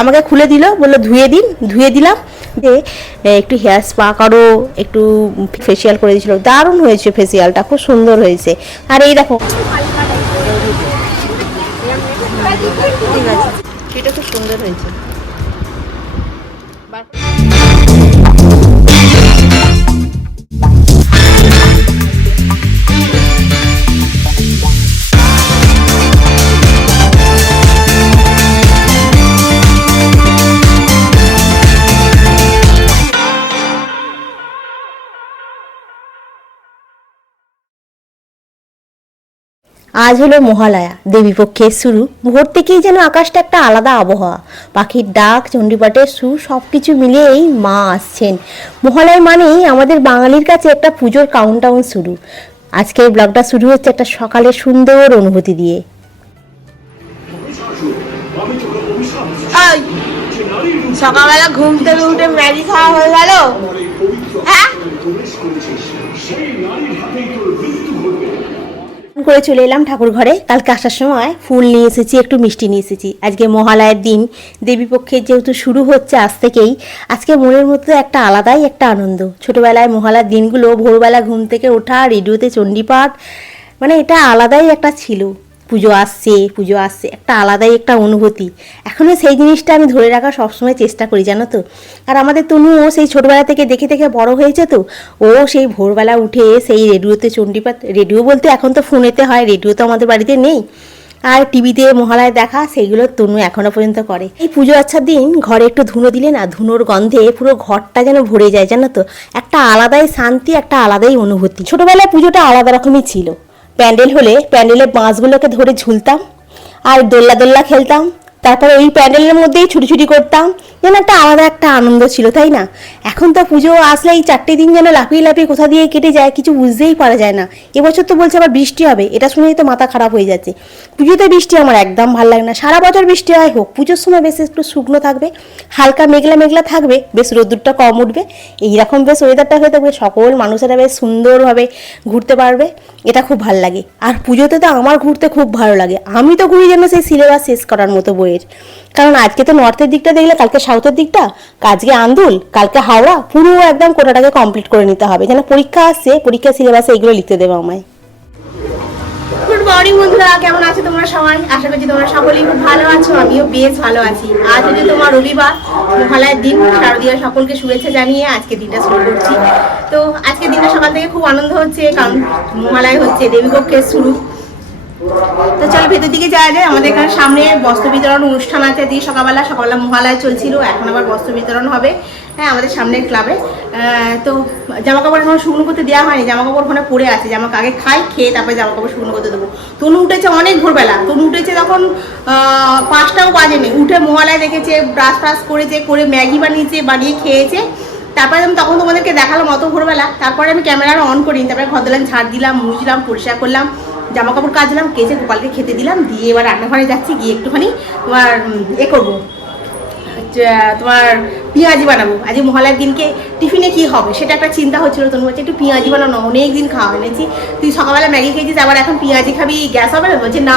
আমাকে খুলে দিল, বলল, ধুয়ে দিন, ধুয়ে দিলাম যে একটু হেয়ার স্পা করো, একটু ফেসিয়াল করে দিয়েছিল। দারুণ হয়েছে ফেসিয়ালটা খুব সুন্দর হয়েছে। আর এই দেখো। এটা খুব সুন্দর হয়েছে। আজ হলো মহালয়া। দেবীপক্ষের শুরু। ভোর থেকেই যেন আকাশটা একটা আলাদা আবহাওয়া। পাখির ডাক চণ্ডীপাঠের সুর সব কিছু মিলিয়েই মা আসছেন। মহালয়া মানেই আমাদের বাঙালির কাছে একটা পুজোর কাউন্টডাউন শুরু। আজকের ব্লগটা শুরু হচ্ছে একটা সকালের সুন্দর অনুভূতি দিয়ে। সকালবেলা ঘুম থেকে উঠে ম্যাগি খাওয়া হয়ে গেল? হ্যাঁ? করে চলে এলাম ঠাকুর ঘরে। কালকে আসার সময় ফুল নিয়ে এসেছি, একটু মিষ্টি নিয়ে এসেছি। আজকে মহালয়ের দিন দেবীপক্ষের যেহেতু শুরু হচ্ছে আজ থেকেই, আজকে মনের মধ্যে একটা আলাদাই একটা আনন্দ। ছোটবেলায় মহালয়ার দিনগুলো ভোরবেলা ঘুম থেকে ওঠা, রেডিওতে চণ্ডীপাঠ মানে এটা আলাদাই একটা ছিল। পুজো আসছে পুজো আসছে। একটা আলাদাই একটা অনুভূতি। এখনও সেই জিনিসটা আমি ধরে রাখার সবসময় চেষ্টা করি, জানো তো। আর আমাদের তনুও সেই ছোটবেলা থেকে দেখে দেখে বড় হয়েছে তো। ও সেই ভোরবেলা উঠে সেই রেডিওতে চণ্ডীপাঠ, রেডিও বলতে এখন তো ফোনেতে হয়, রেডিও তো আমাদের বাড়িতে নেই। আর টিভিতে মহালয় দেখা, সেইগুলো তনু এখনও পর্যন্ত করে। এই পুজো আচ্ছার দিন ঘরে একটু ধুনো দিলে না, ধুনোর গন্ধে পুরো ঘরটা যেন ভরে যায়, জানো তো। একটা আলাদাই শান্তি, একটা আলাদাই অনুভূতি। ছোটবেলায় পুজোটা আলাদা রকমই ছিল। প্যান্ডেল হলে প্যান্ডেলের বাঁশগুলোকে ধরে ঝুলতাম আর দোল্লা দোল্লা খেলতাম তারপরে ওই প্যান্ডেলের মধ্যেই ছুটি করতাম। যেন একটা আলাদা একটা আনন্দ ছিল, তাই না? এখন তো পুজো আসলে এই চারটে দিন যেন লাফিয়ে লাফিয়ে কোথা দিয়ে কেটে যায় কিছু বুঝতেই পারা যায় না। এবছর তো বলছে আবার বৃষ্টি হবে, এটা শুনেই তো মাথা খারাপ হয়ে যাচ্ছে। পুজোতে বৃষ্টি আমার একদম ভালো লাগে না, সারা বছর বৃষ্টি হয় হোক, পুজোর সময় বেশ একটু শুকনো থাকবে, হালকা মেঘলা মেঘলা থাকবে, বেশ রোদ্দুরটা কম উঠবে, এইরকম বেশ ওয়েদারটা হয়ে থাকবে, সকল মানুষেরা বেশ সুন্দরভাবে ঘুরতে পারবে, এটা খুব ভালো লাগে। আর পুজোতে তো আমার ঘুরতে খুব ভালো লাগে, আমি তো ঘুরি যেন সেই সিলেবাস শেষ করার মতো বইয়ের কারণ আজকে তো নর্থের দিকটা দেখলে, কালকে সাউথের দিকটা আজকে আন্দুল, কালকে হাওড়া, পুরো একদম কোটাটাকে কমপ্লিট করে নিতে হবে। যেন পরীক্ষা আসছে পরীক্ষা সিলেবাসে এগুলো লিখতে দেবে আমায়। গুড মর্নিং বন্ধুরা, কেমন আছো তোমরা সবাই? আশা করছি তোমরা সকলেই খুব ভালো আছো, আমিও বেশ ভালো আছি। আজ হচ্ছে তোমার রবিবার মহালয়ের দিন। শারদীয় সকলকে শুভেচ্ছা জানিয়ে আজকে দিনটা শুরু করছি। তো আজকে দিনটা সকাল থেকে খুব আনন্দ হচ্ছে, কারণ মহালয় হচ্ছে, দেবীপক্ষের শুরু। তো চলো ভেতর দিকে যাওয়া যায় আমাদের এখানে সামনে বস্ত্র বিতরণ অনুষ্ঠান আছে। দিয়ে সকালবেলা সকালবেলা মহালয় চলছিল, এখন আবার বস্ত্র বিতরণ হবে। হ্যাঁ আমাদের সামনের ক্লাবে। তো জামা কাপড় এখন শুকনো করতে দেওয়া হয়নি। জামা কাপড় ওখানে পড়ে আছে। জামা আগে খাই, খেয়ে তারপরে জামা কাপড় শুকনো করতে দেবো। তনু উঠেছে অনেক ভোরবেলা। তনু উঠেছে তখন পাঁচটাও বাজেনি। উঠে মহালয় দেখেছে, ব্রাশ ফ্রাশ করেছে, করে ম্যাগি বানিয়েছে, বানিয়ে খেয়েছে। তারপরে আমি তখন তোমাদেরকে দেখালাম অত ভোরবেলা। তারপরে আমি ক্যামেরাটা অন করিনি। তারপরে ঘর দিলাম ঝাড় দিলাম মুছলাম পরিষ্কার করলাম। জামা কাপড় কাচলাম, কেচে গোপালকে খেতে দিলাম, দিয়ে এবার রান্নাঘরে যাচ্ছি, গিয়ে একটুখানি তোমার এ করব। তোমার পেঁয়াজি বানাবো। আজকে মহালয়ার দিনকে টিফিনে কি হবে? সেটা একটা চিন্তা হচ্ছিল তোর বলছে, একটু পেঁয়াজি বানানো। অনেক দিন খাওয়া এনেছি তুই সকালবেলা ম্যাগি খেয়েছিস, আবার এখন পেঁয়াজি খাবি, গ্যাস হবে না? বলছে, না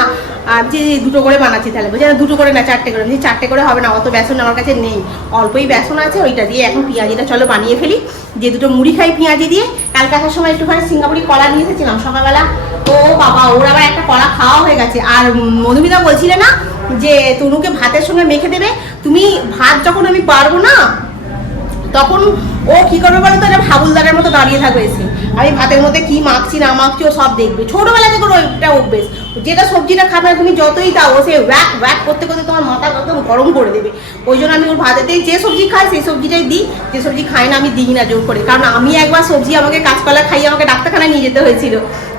যে দুটো করে বানাচ্ছি তাহলে। বলছে দুটো করে না, চারটে করে। বলছি, চারটে করে হবে না, অত বেসন আমার কাছে নেই। অল্পই বেসন আছে, ওইটা দিয়ে এখন পেঁয়াজিটা চলো বানিয়ে ফেলি। যে দুটো মুড়ি খাই পেঁয়াজি দিয়ে, কালকে আসার সময় একটুখানি সিঙ্গাপুরি কলা নিয়ে এসেছিলাম সকালবেলা। ও বাবা, ওর আবার একটা কলা খাওয়া হয়ে গেছে। আর মধুমিতা বলছিলে না যে তনুকে ভাতের সঙ্গে মেখে দেবে, তুমি ভাত যখন আমি পারব না, তখন ও কি করবে বলো তো? এটা ভাবুলদারের মতো দাঁড়িয়ে থাকবে এসে। আমি ভাতের মধ্যে কি মাখছি, না মাখছি, ও সব দেখবে। ছোটবেলা থেকে ওইটা অভ্যেস। যেটা সবজিটা খাবে, তুমি যতই দাও, ও সে ওয়াক ওয়াক করতে করতে তোমার মাথা একদম গরম করে দেবে। ওই জন্য আমি ওর ভাতেতেই যে সবজি খাই সেই সবজিটাই দিই। যে সবজি খাই না, আমি দিই না জোর করে। কারণ আমি একবার সবজি আমাকে কাঁচকলা খাইয়ে আমাকে ডাক্তারখানায় নিয়ে যেতে হয়েছিল।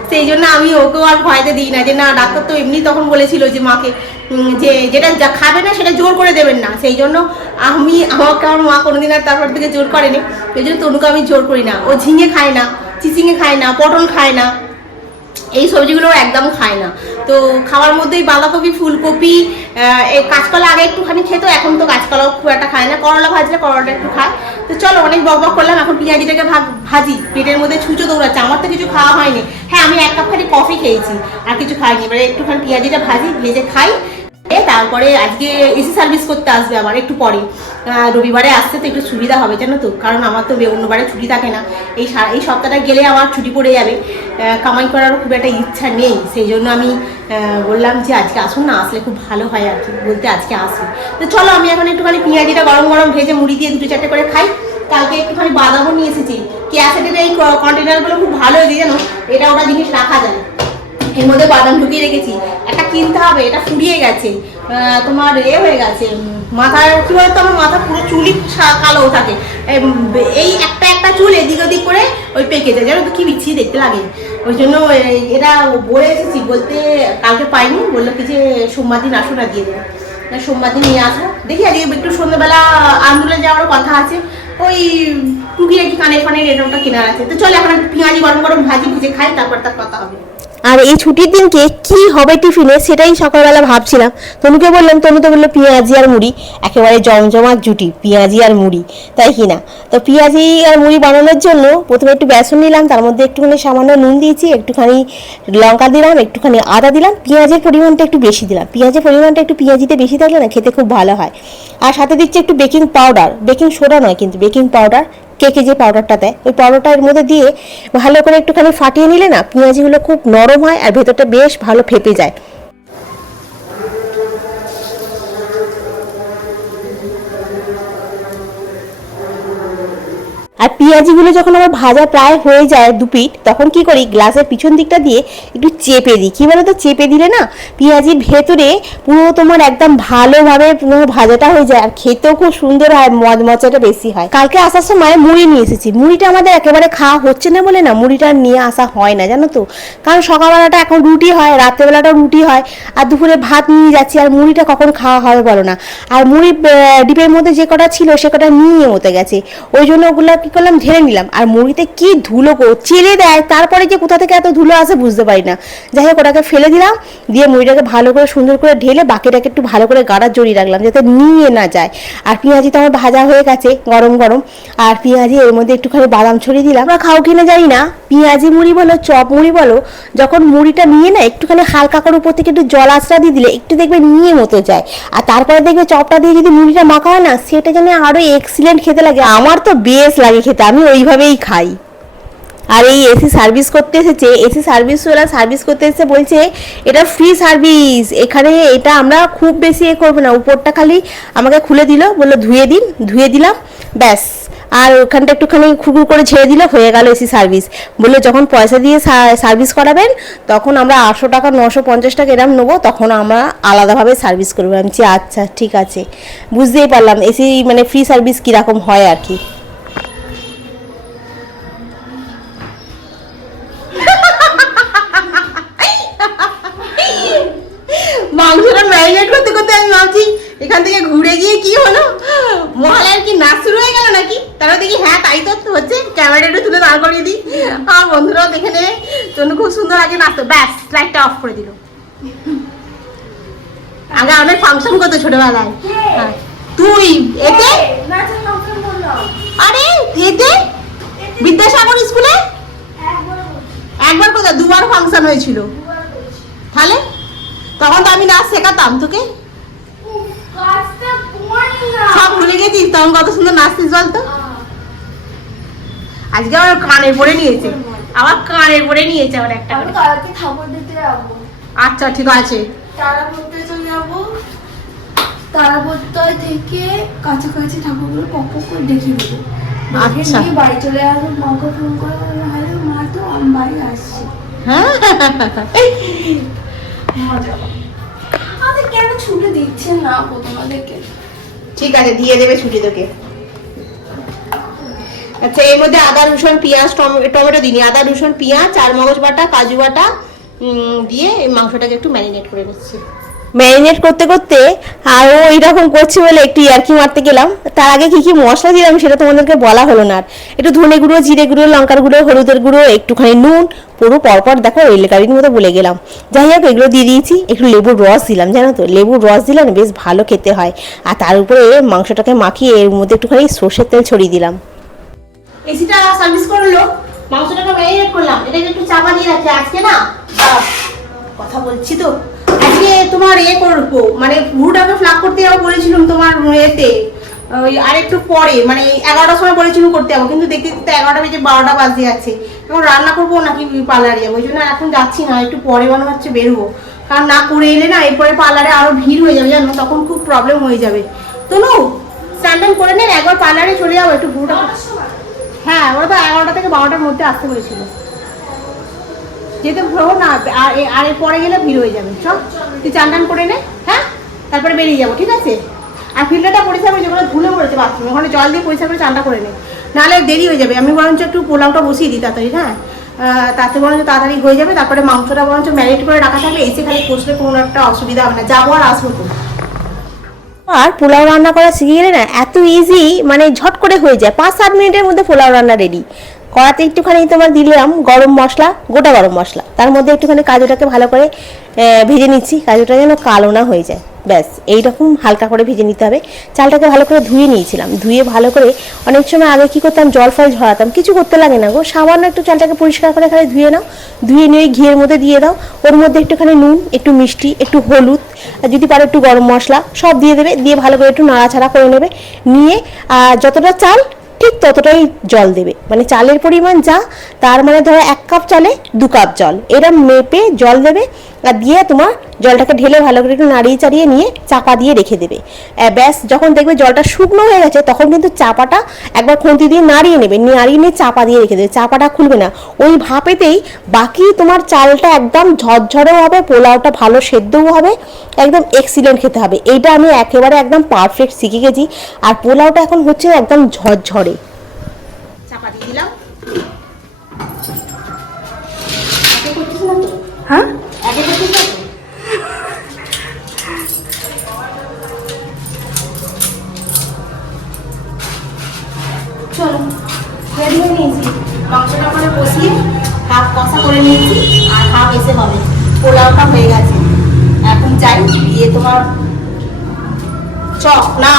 সেই জন্য আমি ওকেও আর ভয়তে দিই না যে, না, ডাক্তার তো এমনি তখন বলেছিল যে, মাকে যে যেটা যা খাবে না সেটা জোর করে দেবেন না। সেই জন্য আমি, আমাকে আমার মা কোনোদিন আর তারপর থেকে জোর করেনি। সেই জন্য তনুকে আমি জোর করি না। ও ঝিঙে খায় না, চিচিঙে খায় না, পটল খায় না, এই সবজিগুলো একদম খায় না। তো খাওয়ার মধ্যেই বাঁধাকপি, ফুলকপি কাঁচকলা আগে একটুখানি খেত, এখন তো কাঁচকলাও খুব একটা খায় না। করলা ভাজলে করলাটা একটু খায়। তো চলো, অনেক বক বক করলাম, এখন পিঁয়াজিটাকে ভাগ, ভাজি। পেটের মধ্যে ছুঁচো দৌড়াচ্ছে, আমার তো কিছু খাওয়া হয়নি। হ্যাঁ আমি এক কাপ খালি কফি খেয়েছি, আর কিছু খাইনি। এবারে একটুখানি পিঁয়াজিটা ভাজি, ভেজে খাই তারপরে আজকে এসি সার্ভিস করতে আসবে আমার একটু পরে রবিবারে আসতে তো একটু সুবিধা হবে, জানো তো? কারণ আমার তো অন্যবারে ছুটি থাকে না। এই এই সপ্তাহটা গেলে আমার ছুটি পড়ে যাবে। কামাই করারও খুব একটা ইচ্ছা নেই। সেই জন্য আমি বললাম যে আজকে আসুন না, আসলে খুব ভালো হয় আর কি। বলতে আজকে আসবে তো চলো, আমি এখন একটুখানি পেঁয়াজিটা গরম গরম ভেজে মুড়ি দিয়ে দুটো চারটে করে খাই। কালকে একটুখানি বাদামও নিয়ে এসেছি। ক্যাসেটের এই কন্টেনারগুলো খুব ভালো হয়েছে জানো? এটা ওটা জিনিস রাখা যায়। এর মধ্যে বাদাম ঢুকিয়ে রেখেছি। একটা কিনতে হবে, এটা ফুরিয়ে গেছে। তোমার এ হয়ে গেছে মাথার কি বলতো, আমার মাথা পুরো চুলই সা- কালো থাকে। এই একটা একটা চুল এদিক ওদিক করে ওই পেকে যায়। জানো তো কি বিচ্ছিরি দেখতে লাগে। ওই জন্য এটা বলে এসেছি, বলতে কালকে পাইনি, বলল কি যে সোমবার দিন আসো না দিয়ে দেবো সোমবার দিন নিয়ে আসো। দেখি আজকে একটু সন্ধ্যেবেলা আন্দোলন যাওয়ারও কথা আছে। ওই টুকিটাকি কানের ফানের এটা ওটা কেনার আছে। তো চলো এখন পেঁয়াজি গরম গরম ভাজি, ভুজে খাই, তারপর তার কথা হবে। আর এই ছুটির দিনকে কি হবে টিফিনে সেটাই সকালবেলা ভাবছিলাম। তনুকে বললাম, তনু তো বলল পেঁয়াজি আর মুড়ি। একেবারে জমজমাট জুটি, পেঁয়াজি আর মুড়ি, তাই কি না? তো পেঁয়াজি আর মুড়ি বানানোর জন্য প্রথমে একটু বেসন নিলাম, তার মধ্যে একটুখানি সামান্য নুন দিয়েছি, একটুখানি লঙ্কা দিলাম, একটুখানি আদা দিলাম, পেঁয়াজের পরিমাণটা একটু বেশি দিলাম। পেঁয়াজের পরিমাণটা একটু পেঁয়াজিতে বেশি থাকলে না খেতে খুব ভালো হয়। আর সাথে দিচ্ছি একটু বেকিং পাউডার, বেকিং সোডা নয় কিন্তু বেকিং পাউডার কেকে যে পাউডারটা দেয়, ওই পাউডারটা এর মধ্যে দিয়ে ভালো করে একটুখানি ফাটিয়ে নিলে না, পেঁয়াজিগুলো খুব নরম হয় আর ভেতরটা বেশ ভালো ফেপে যায়। আর পেঁয়াজিগুলো যখন আমার ভাজা প্রায় হয়ে যায় দু পিঠ, তখন কি করি, গ্লাসের পিছন দিকটা দিয়ে একটু চেপে দিই। কী বলো তো চেপে দিলে না পেঁয়াজির ভেতরে পুরো তোমার একদম ভালোভাবে পুরো ভাজাটা হয়ে যায়। আর খেতেও খুব সুন্দর হয় মজ মজাটা বেশি হয়। কালকে আসার সময় মুড়ি নিয়ে এসেছি। মুড়িটা আমাদের একেবারে খাওয়া হচ্ছে না বলে না, মুড়িটা নিয়ে আসা হয় না, জানো তো? কারণ সকালবেলাটা এখন রুটি হয়, রাত্রেবেলাটাও রুটি হয়, আর দুপুরে ভাত নিয়ে যাচ্ছি, আর মুড়িটা কখন খাওয়া হবে বলো না। আর মুড়ি ডিপের মধ্যে যে কটা ছিল, সে কটা নিয়ে মতে গেছে। ওই জন্য ওগুলো কি করলাম? ঢেলে নিলাম। আর মুড়িতে কি ধুলো চেলে দেয়, তারপরে যে কোথা থেকে এত ধুলো আসে বুঝতে পারি না। যাই হোক, ওটাকে ফেলে দিলাম, দিয়ে মুড়িটাকে ভালো করে সুন্দর করে ঢেলে বাকিটাকে একটু ভালো করে গাড়া জড়িয়ে রাখলাম, যাতে নিয়ে না যায়। আর পেঁয়াজি তো আমার ভাজা হয়ে গেছে, গরম গরম। আর পেঁয়াজি এর মধ্যে একটুখানি বাদাম ছড়িয়ে দিলাম। আমরা খাও কিনা জানি না, পেঁয়াজি মুড়ি বলো, চপ মুড়ি বলো, যখন মুড়িটা নিয়ে না একটুখানি হালকা করে উপর থেকে একটু জল আশ্রা দিয়ে দিলে একটু দেখবে নিয়ে মতো যায়। আর তারপরে দেখবে চপটা দিয়ে যদি মুড়িটা মাখা হয় না, সেটা যেন আরও এক্সিলেন্ট খেতে লাগে। আমার তো বেশ লাগে। খেতে, আমি ওইভাবেই খাই। আর এই এসি সার্ভিস করতে এসেছে এসি সার্ভিসওয়ালা সার্ভিস করতে এসে বলছে, এটা ফ্রি সার্ভিস এখানে এটা আমরা খুব বেশি এ করব না, উপরটা খালি আমাকে খুলে দিল, বলল ধুয়ে দিন, ধুয়ে দিলাম, ব্যাস। আর ওখানটা একটুখানি খুকুর করে ছেড়ে দিলে, হয়ে গেল এসি সার্ভিস বলল, যখন পয়সা দিয়ে সার্ভিস করাবেন, তখন আমরা আটশো টাকা, নশো পঞ্চাশ টাকা এরম নেব, তখন আমরা আলাদাভাবে সার্ভিস করব। আমি আচ্ছা ঠিক আছে। বুঝতেই পারলাম এসি মানে ফ্রি সার্ভিস কীরকম হয় আর কি। ম্যারিনেট করতে করতে আমি ভাবছি এখান থেকে ঘুরে গিয়ে কি হলো? মহালয়ার কি নাচ শুরু হয়ে গেল নাকি? তারা দেখি হ্যাঁ তাই তো হচ্ছে ক্যামেরা একটু তুলে দাঁড় করিয়ে দিই। আর বন্ধুরাও দেখে নেবে তনু খুব সুন্দর আগে নাচতো। ব্যাস লাইটটা অফ করে দিল। আগে অনেক ফাংশন করতো ছোটবেলায়। হ্যাঁ। তুই এতে? আরে এতে? বিদ্যাসাগর স্কুলে? একবার কোথায় দুবার ফাংশন হয়েছিল। তাহলে? তখন তো আমি নাচ শেখাতাম তোকে? সব ভুলে গেছিস? তখন কত সুন্দর নাচতিস বলতো? আজকে আমার কানের পরে নিয়েছে। আবার কানে পরে নিয়েছে আবার একটা আচ্ছা ঠিক আছে। তারাপত্রে চলে যাব। তারাপত্র থেকে কাছাকাছি ঠাকুরগুলো পক করে দেখিয়ে দেবো দেখে আচ্ছা। বাড়ি চলে আসব। মাকে ফোন করে হ্যালো মা তো আমি বাড়ি আসছি। হ্যাঁ। ছুটে না ঠিক আছে, দিয়ে দেবে ছুটি তোকে। আচ্ছা এর মধ্যে আদা, রসুন, পেঁয়াজ, টমে- টমেটো দিনি আদা, রসুন, পেঁয়াজ চার বাটা কাজু বাটা দিয়ে মাংসটাকে একটু ম্যারিনেট করে নিচ্ছি। ম্যারিনেট করতে করতে আর ও এইরকম করছে বলে একটু ইয়ার্কি মারতে গেলাম। তার আগে কি কি মশলা দিলাম সেটা তোমাদেরকে বলা হলো না। আর একটু ধনে গুঁড়ো, জিরে গুঁড়ো, লঙ্কার গুঁড়ো, হলুদের গুঁড়ো, একটুখানি নুন, পুরো পরপর দেখো এলাকারির মতো বলে গেলাম। যাই হোক, এগুলো দিয়ে দিয়েছি, একটু লেবুর রস দিলাম, জানো তো? লেবুর রস দিলে না বেশ ভালো খেতে হয়। আর তার উপরে মাংসটাকে মাখিয়ে এর মধ্যে একটুখানি সর্ষের তেল ছড়িয়ে দিলাম। এসিটা সার্ভিস করল, মাংসটাকে ম্যারিনেট করলাম। এটাকে একটু চাপা দিয়ে রাখি। আজকে না কথা বলছি তো। আজকে তোমার এ করব। মানে ভুটাকে ফ্লাগ করতে যাব বলেছিলাম তোমার এতে ওই আরেকটু পরে মানে এগারোটার সময় বলেছিলাম করতে যাব কিন্তু দেখতে দেখতে এগারোটা বেজে বারোটা বাজে যাচ্ছে। এখন রান্না করব নাকি পার্লারে যাব? ওই জন্য এখন যাচ্ছি না একটু পরে মনে হচ্ছে বেরোবো। কারণ না করে এলে না এরপরে পার্লারে আরও ভিড় হয়ে যাবে জানো? তখন খুব প্রবলেম হয়ে যাবে। তনু স্ট্যান্ড করে নেন একবার পার্লারে চলে যাব একটু ভুটা হ্যাঁ ওরা তো এগারোটা থেকে বারোটার মধ্যে আসতে বলেছিল। যেতে ভ্রমো না, আর পরে গেলে ভিড় হয়ে যাবে। চল, তুই চান টান করে নে হ্যাঁ? তারপরে বেরিয়ে যাব, ঠিক আছে? আর ফিল্টারটা পরিষ্কার করে যেগুলো ধুলে পড়েছে বাথরুমে ওখানে জল দিয়ে পরিষ্কার করে চানটা করে নে। নাহলে দেরি হয়ে যাবে। আমি বরঞ্চ একটু পোলাওটা বসিয়ে দিই তাড়াতাড়ি হ্যাঁ? তাতে বরঞ্চ তাড়াতাড়ি হয়ে যাবে। তারপরে মাংসটা বরঞ্চ ম্যারিনেট করে রাখা থাকলে এসে খালি কষলে কোনো একটা অসুবিধা হবে না। যাব আর আসব তো। আর পোলাও রান্না করা শিখে গেলে না, এত ইজি মানে ঝট করে হয়ে যায়। পাঁচ, সাত মিনিটের মধ্যে পোলাও রান্না রেডি কড়াতে একটুখানি তোমার দিলাম গরম মশলা, গোটা গরম মশলা। তার মধ্যে একটুখানি কাজুটাকে ভালো করে ভেজে নিচ্ছি। কাজুটা যেন কালো না হয়ে যায়। ব্যাস, এইরকম হালকা করে ভেজে নিতে হবে। চালটাকে ভালো করে ধুয়ে নিয়েছিলাম। ধুয়ে ভালো করে অনেক সময় আগে কি করতাম, জল ফল ঝরাতাম। কিছু করতে লাগে না গো। সামান্য একটু চালটাকে পরিষ্কার করে খালি ধুয়ে নাও। ধুয়ে নিয়ে ঘিয়ের মধ্যে দিয়ে দাও। ওর মধ্যে একটুখানি নুন, একটু মিষ্টি, একটু হলুদ, আর যদি পারো একটু গরম মশলা, সব দিয়ে দেবে। দিয়ে ভালো করে একটু নাড়াছাড়া করে নেবে। নিয়ে যতটা চাল ততটাই জল দেবে। মানে চালের পরিমাণ যা, তার মানে ধরো এক কাপ চালে দু কাপ জল। এরম মেপে জল দেবে আর দিয়ে তোমার জলটাকে ঢেলে ভালো করে একটু নাড়িয়ে চাড়িয়ে নিয়ে চাপা দিয়ে রেখে দেবে। ব্যাস, যখন দেখবে জলটা শুকনো হয়ে গেছে, তখন কিন্তু চাপাটা একবার খুন্তি দিয়ে নাড়িয়ে নেবে। নাড়িয়ে নিয়ে চাপা দিয়ে রেখে দেবে। চাপাটা খুলবে না। ওই ভাপেতেই বাকি তোমার চালটা একদম ঝরঝরেও হবে, পোলাওটা ভালো সেদ্ধও হবে, একদম এক্সিলেন্ট খেতে হবে। এইটা আমি একেবারে একদম পারফেক্ট শিখে গেছি। আর পোলাওটা এখন হচ্ছে একদম ঝরঝরে। হ্যাঁ? চলো রেডি হয়ে নিয়েছি। মাংসটা করে বসিয়ে হাফ কষা করে নিয়েছি, আর হাফ এসে হবে। পোলাওটা হয়ে গেছে। এখন যাই, দিয়ে তোমার চক না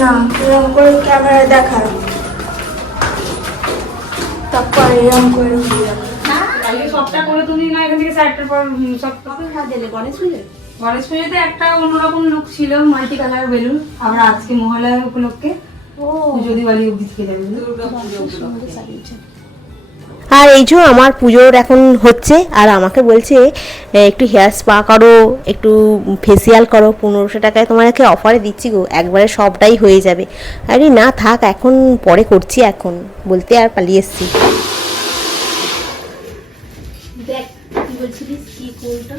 না এরকম করে ক্যামেরায় দেখাল তারপর এরকম করে সবটা করে তুমি না এখান থেকে সাইডটার পর সব হাত দিলে? গণেশ পুজো গণেশ পুজোতে একটা অন্যরকম লুক ছিল মাল্টি কালার বেলুন। আমরা আজকে মহালয়া উপলক্ষে পুজো দিওয়ালি অব্দি থেকে যাবে। আর এই যে আমার পুজোর এখন হচ্ছে আর আমাকে বলছে একটু হেয়ার স্পা করো একটু ফেসিয়াল করো পনেরোশো টাকায় তোমাকে অফারে দিচ্ছি গো একবারে সবটাই হয়ে যাবে। আরে না থাক এখন পরে করছি এখন বলতে আর পালিয়ে এসছি। দেখ কি বলছিলিস কি কোনটা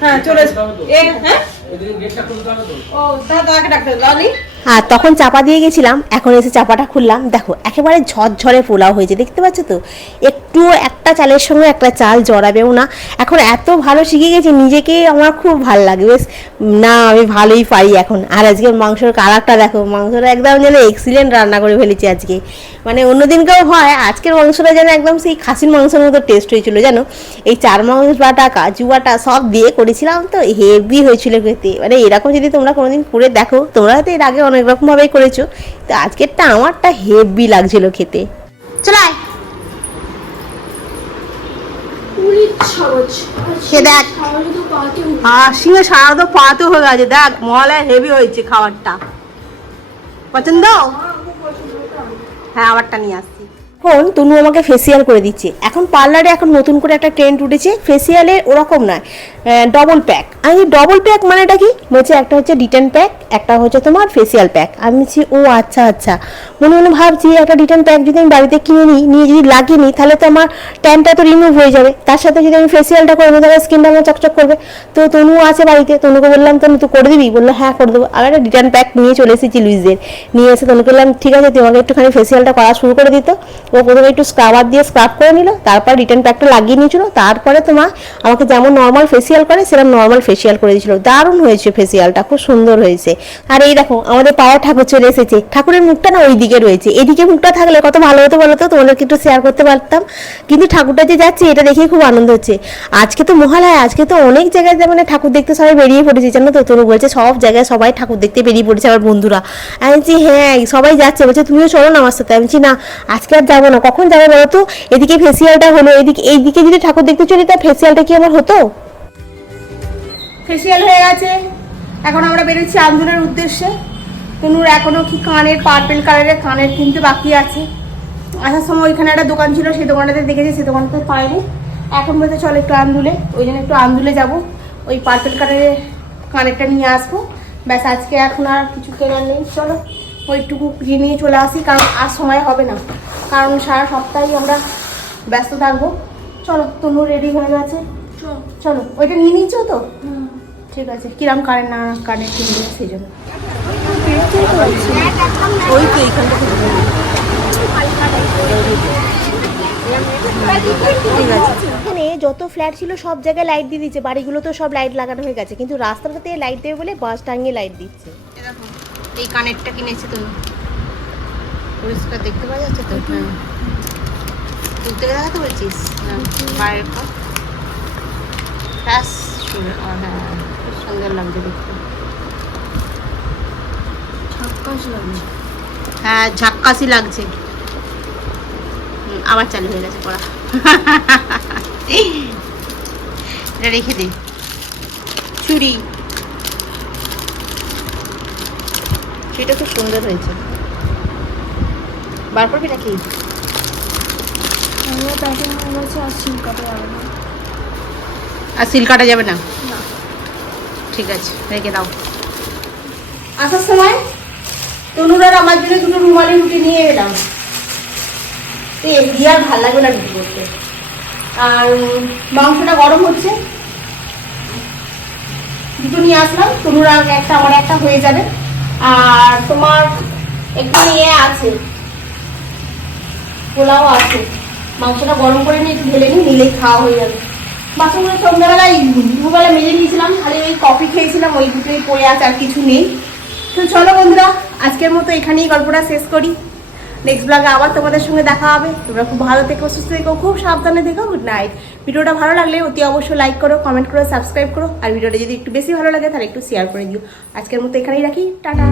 হ্যাঁ চলে হ্যাঁ চলে এসো। এ হ্যাঁ? ও দাদা ডাকতে ডাক্তার দাওনি আর তখন চাপা দিয়ে গেছিলাম, এখন এসে চাপাটা খুললাম। দেখো, একেবারে ঝরঝরে পোলাও হয়েছে, দেখতে পাচ্ছ তো? একটু একটা চালের সঙ্গে একটা চাল জড়াবেও না। এখন এত ভালো শিখে গেছি, নিজেকে আমার খুব ভালো লাগে। বেশ, না, আমি ভালোই পারি এখন। আর আজকে মাংসর কালারটা দেখো, মাংসটা একদম যেন এক্সিলেন্ট রান্না করে ফেলেছি আজকে। মানে অন্যদিনকেও হয়, আজকের মাংসটা যেন একদম সেই খাসির মাংসের মতো টেস্ট হয়েছিল, জানো? এই চার মাংস বাটা, কাজু বাটা সব দিয়ে করেছিলাম তো হেভি হয়েছিল খেতে। মানে এরকম যদি তোমরা কোনোদিন করে দেখো, তোমরা হয়তো এর আগে অনেক রকমভাবেই করেছ। তো আজকেরটা আমারটা হেভি লাগছিল খেতে। চলাই দেখ। হ্যাঁ সিংহে সারা পাতে হয়ে গেছে। দেখ মহলায় হেভি হয়েছে খাবারটা। পছন্দ? হ্যাঁ আবারটা নিয়ে আসছি এখন তনু আমাকে ফেসিয়াল করে দিচ্ছে। এখন পার্লারে এখন নতুন করে একটা ট্রেন্ড উঠেছে ফেসিয়ালে ওরকম নয় ডবল প্যাক আমি ডবল প্যাক মানেটা কি? বলছে একটা হচ্ছে রিটার্ন প্যাক একটা হচ্ছে তোমার ফেসিয়াল প্যাক আমি বলছি, ও আচ্ছা আচ্ছা। মনে মনে ভাবছি, একটা রিটার্ন প্যাক যদি আমি বাড়িতে কিনে নিই, নিয়ে যদি লাগিয়ে নিই, তাহলে তো আমার ট্যানটা তো রিমুভ হয়ে যাবে। তার সাথে যদি আমি ফেসিয়ালটা করে নিই তাহলে স্কিনটা আমার চকচক করবে। তো তনু আছে বাড়িতে, তনুকে বললাম, তনু, তুই করে দিবি? বলল হ্যাঁ করে দেবো। আর একটা রিটার্ন প্যাক নিয়ে চলে এসেছি লুইজের নিয়ে এসে তনুকে বললাম, ঠিক আছে, তোমাকে একটুখানি ফেসিয়ালটা করা শুরু করে দিত। ও প্রথমে একটু স্ক্রাবার দিয়ে স্ক্রাব করে নিল, তারপর রিটার্ন প্যাকটা লাগিয়ে নিয়েছিল, তারপরে তোমার আমাকে যেমন নর্মাল ফেসিয়াল করে সেরকম নর্মাল ফেসিয়াল করে দিয়েছিল। দারুণ হয়েছে ফেসিয়ালটা খুব সুন্দর হয়েছে। আর এই দেখো, আমাদের পাড়া ঠাকুর চলে এসেছে। ঠাকুরের মুখটা না ওই দিকে রয়েছে। এদিকে মুখটা থাকলে কত ভালো হতো বলো তো তোমাদেরকে একটু শেয়ার করতে পারতাম। কিন্তু ঠাকুরটা যে যাচ্ছে, এটা দেখেই খুব আনন্দ হচ্ছে। আজকে তো মহালয়া, আজকে তো অনেক জায়গায় মানে ঠাকুর দেখতে সবাই বেরিয়ে পড়েছে, জানো তো? তনু বলছে, সব জায়গায় সবাই ঠাকুর দেখতে বেরিয়ে পড়েছে, আমার বন্ধুরা। আমি বলছি হ্যাঁ সবাই যাচ্ছে। বলছে, তুমিও চলো না আমার সাথে। আমি বলছি, না, আজকে আর যাব না। কখন যাবে বলো তো? এদিকে ফেসিয়ালটা হলো, এদিকে এইদিকে যদি ঠাকুর দেখতে চলি, তা ফেসিয়ালটা কি আমার হতো? ফেসিয়াল হয়ে গেছে। এখন আমরা বেরোচ্ছি আন্দোলনের উদ্দেশ্যে। তনুর এখনও কি কানের পার্পেল কালারের কানের কিনতে বাকি আছে। আসার সময় ওইখানে একটা দোকান ছিল, সেই দোকানটাতে দেখেছি, সেই দোকানটাতে পাইনি। এখন বলতে চলো একটু আন্দুলে। ওই জন্য একটু আন্দুলে যাব। ওই পার্পেল কালারের কানেরটা নিয়ে আসব। ব্যাস, আজকে এখন আর কিছু কেনার নেই। চলো, ওইটুকু কিনে নিয়ে চলে আসি, কারণ আর সময় হবে না। কারণ সারা সপ্তাহে আমরা ব্যস্ত থাকব। চলো তনু রেডি হয়ে গেছে। চলো। ওইটা নিয়ে নিচ্ছ তো? ঠিক আছে কিরাম কারেন্ট না কারেন্ট কিনবে সেই জন্য। ওই তো এইখানটা ঠিক আছে। এখানে যত ফ্ল্যাট ছিল সব জায়গায় লাইট দিয়ে দিচ্ছে বাড়িগুলো তো সব লাইট লাগানো হয়ে গেছে। কিন্তু রাস্তাটাতে লাইট দেবে বলে বাস টাঙিয়ে লাইট দিচ্ছে। এই কানেরটা কিনেছি তো পরিষ্কার দেখতে পাওয়া যাচ্ছে তো? হ্যাঁ। দূর থেকে দেখাতে বলছিস। হ্যাঁ বাইরের পর ব্যাস হ্যাঁ খুব সুন্দর লাগছে দেখতে। হ্যাঁ ঝাক্কাসি লাগছে। আবার চালু হয়ে গেছে পড়া। এটা রেখে দে। চুড়ি সেটা খুব সুন্দর হয়েছে। বার করবি নাকি? আর সিম কাটা যাবে না। আর সিল কাটা যাবে না? ঠিক আছে রেখে দাও। আসার সময় তনুরার আমার জন্য দুটো রুমালি রুটি নিয়ে এলাম। এই এমনি আর ভালো লাগবে না রুটি করতে। আর মাংসটা গরম হচ্ছে। দুটো নিয়ে আসলাম তনুরা একটা আমার একটা হয়ে যাবে। আর তোমার একটু নিয়ে আছে। পোলাও আছে। মাংসটা গরম করে নিয়ে একটু ঢেলে নিই নিলেই খাওয়া হয়ে যাবে। বাসনগুলো সন্ধ্যাবেলায় দুপুরবেলা মেজে নিয়েছিলাম, খালি ওই কফি খেয়েছিলাম, ওই দুটোই পড়ে আছে আর কিছু নেই। তো চলো বন্ধুরা, আজকের মতো এখানেই গল্পটা শেষ করি। নেক্সট ব্লগে আবার তোমাদের সঙ্গে দেখা হবে। তোমরা খুব ভালো থেকো, সুস্থ থেকো, খুব সাবধানে থেকো গুড নাইট ভিডিওটা ভালো লাগলে অতি অবশ্যই লাইক করো কমেন্ট করো সাবস্ক্রাইব করো। আর ভিডিওটা যদি একটু বেশি ভালো লাগে, তাহলে একটু শেয়ার করে দিও। আজকের মতো এখানেই রাখি, টাটা।